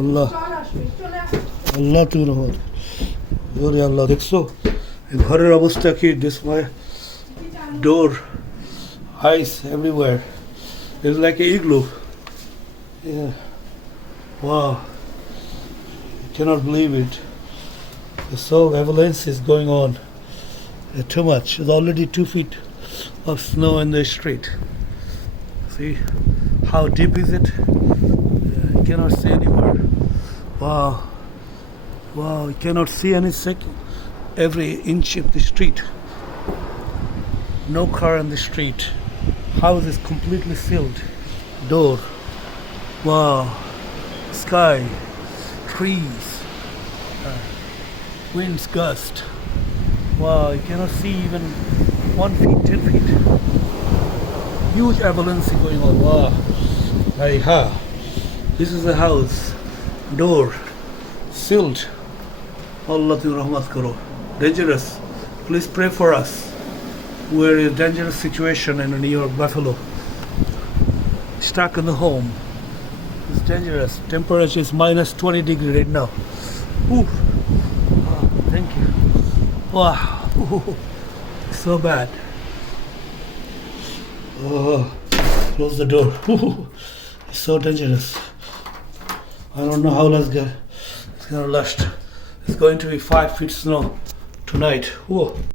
আল্লাহ আল্লাহ তুমি রহমত ওরে আল্লাহ দেখছো এই ঘরের অবস্থা কি this my door ice everywhere it's like a igloo yeah wow cannot believe it so avalanche is going on too much it's already 2 feet of snow in the street see how deep is it you cannot see anymore wow wow you cannot see any second every inch of the street no car in the street house is completely filled door wow sky trees winds gust wow you cannot see even 1 feet 10 feet huge avalanche going on wow hey ha this is the house door sealed Allah tu rahmat karo dangerous please pray for us we're in a dangerous situation in New York Buffalo stuck in the home it's dangerous temperature is minus 20 degree right now ooh oh, thank you wow ooh, so bad oh close the door ooh, it's so dangerous I don't know how long it's gonna last it's going to be 5 feet snow tonight. Whoa.